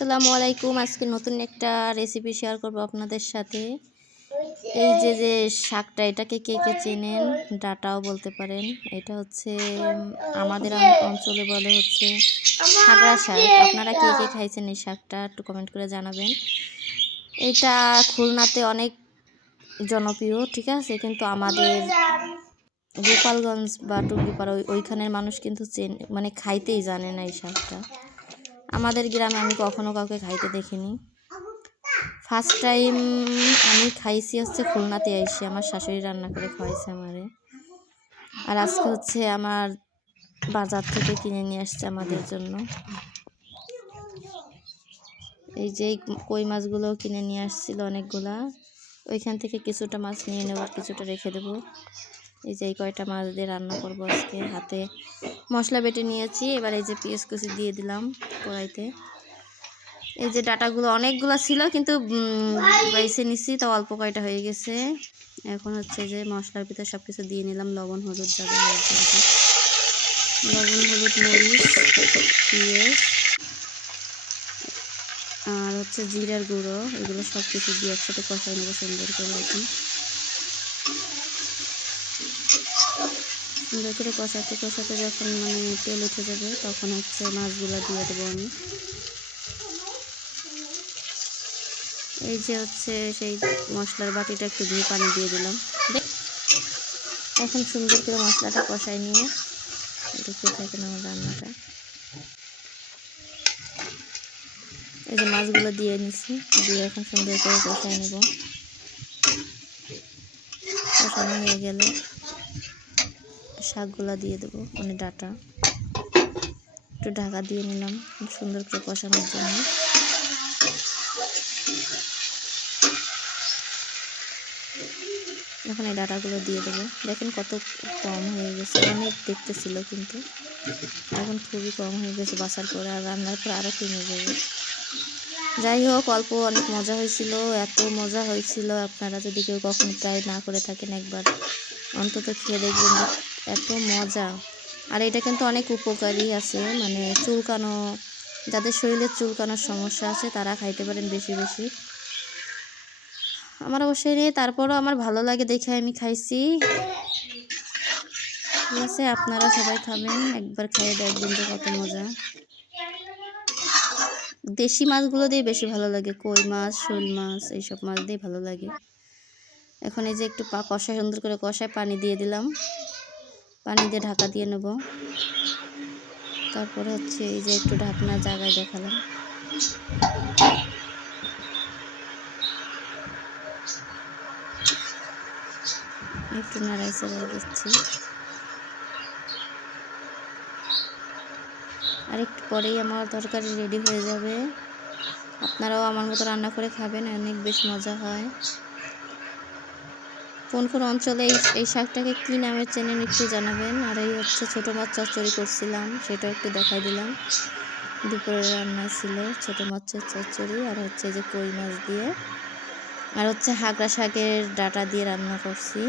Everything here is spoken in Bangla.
আসসালামু আলাইকুম। আজকে নতুন একটা রেসিপি শেয়ার করব আপনাদের সাথে। এই যে শাকটা, এটাকে কে কে চেনেন, ডাঁটাও বলতে পারেন। এটা হচ্ছে আমাদের অঞ্চলে বলে হচ্ছে হাগড়া শাক। আপনারা কে কে খাইছেন এই শাকটা একটু কমেন্ট করে জানাবেন। এটা খুলনাতে অনেক জনপ্রিয়, ঠিক আছে, কিন্তু আমাদের গোপালগঞ্জ বা টুঙ্গিপাড়া ওইখানের মানুষ কিন্তু মানে খাইতেই জানে না এই শাকটা। আমাদের গ্রামে আমি কখনো কাউকে খাইতে দেখিনি। ফার্স্ট টাইম আমি খাইছি হচ্ছে খুলনাতে এসে, আমার শাশুড়ি রান্না করে খাওয়াইছে আমারে। আর আজকে হচ্ছে আমার বাজার থেকে কিনে নিয়ে আসছে আমাদের জন্য। এই যে কই মাছগুলো কিনে নিয়ে আসছিল অনেকগুলা, ওইখান থেকে কিছুটা মাছ নিয়ে নেব, কিছুটা রেখে দেবো। এই যে এই কয়টা মাছ দিয়ে রান্না করবো আজকে। হাতে মশলা বেটে নিয়েছি, এবার এই যে পেঁয়াজ কুচি দিয়ে দিলাম কড়াইতে। এই যে ডাটাগুলো অনেকগুলো ছিল, কিন্তু বাইছে নিচ্ছি, তো অল্প কয়টা হয়ে গেছে। এখন হচ্ছে যে মশলার ভিতরে সব কিছু দিয়ে নিলাম, লবণ হলুদ যা যা লবণ হলুদ মরিচ পেঁয়াজ আর হচ্ছে জিরার গুঁড়ো, এগুলো সব কিছু দিয়ে একসাথে কষাই নেবো সুন্দর করে। এখন সুন্দর করে কষাতে কষাতে যখন মানে তেল উঠে যাবে, তখন হচ্ছে মাছগুলো দিয়ে দেবো আমি। এই যে হচ্ছে সেই মশলার বাটিটা একটু ধুয়ে পানি দিয়ে দিলাম। এখন সুন্দর করে মশলাটা কষাই নিয়ে দেখতে থাকেন আমার রান্নাটা। এই যে মাছগুলো দিয়ে নিছি, দিয়ে এখন সুন্দর করে কষাই নেব। কষানো হয়ে গেলে শাকগুলো দিয়ে দেবো, মানে ডাটা। একটু ঢাকা দিয়ে নিলাম সুন্দর করে কষানোর জন্য। এখন এই ডাটাগুলো দিয়ে দেবো। দেখেন কত কম হয়ে গেছে, অনেক দেখতে ছিল কিন্তু এখন খুবই কম হয়ে গেছে। বাছার পরে আর রান্নার পর আরও কমে যাবে। যাই হোক, অল্প অনেক মজা হয়েছিল, এত মজা হয়েছিল। আপনারা যদি কেউ কখনো ট্রাই না করে থাকেন, একবার অন্তত খেয়ে দেখবেন যে এত মজা। আর এটা কিন্তু অনেক উপকারী আছে, মানে চুলকানো, যাদের শরীরে চুলকানোর সমস্যা আছে তারা খাইতে পারেন বেশি বেশি। আমার অবশ্যই নেই, তারপরও আমার ভালো লাগে দেখে আমি খাইছি। ঠিক আছে, আপনারা সবাই খাবেন, একবার খেয়ে দেখবেন যে কত মজা। দেশি মাছগুলো দিয়ে বেশি ভালো লাগে, কই মাছ শোল মাছ এইসব মাছ দিয়ে ভালো লাগে। এখন এই যে একটু কষায় সুন্দর করে কষায় পানি দিয়ে দিলাম, পানি দিয়ে ঢাকা দিয়ে নেব। তারপরে হচ্ছে এই যে একটু ঢাকনা জায়গায় দেখালাম। একটু নাড়াই চাড়াই দিচ্ছি। আর একটু পরেই আমার তরকারি রেডি হয়ে যাবে। আপনারাও আমার মতো রান্না করে খাবেন, অনেক বেশ মজা হয়। কোন কোন অঞ্চলে এই শাকটাকে কী নামে চেনেন একটু জানাবেন। আর এই হচ্ছে ছোটো মাছ চচ্চড়ি করছিলাম, সেটাও একটু দেখাই দিলাম। দুপুরে রান্না ছিল ছোটো মাছের চচ্চড়ি, আর হচ্ছে যে কই মাছ দিয়ে, আর হচ্ছে হাগড়া শাকের ডাঁটা দিয়ে রান্না করছি।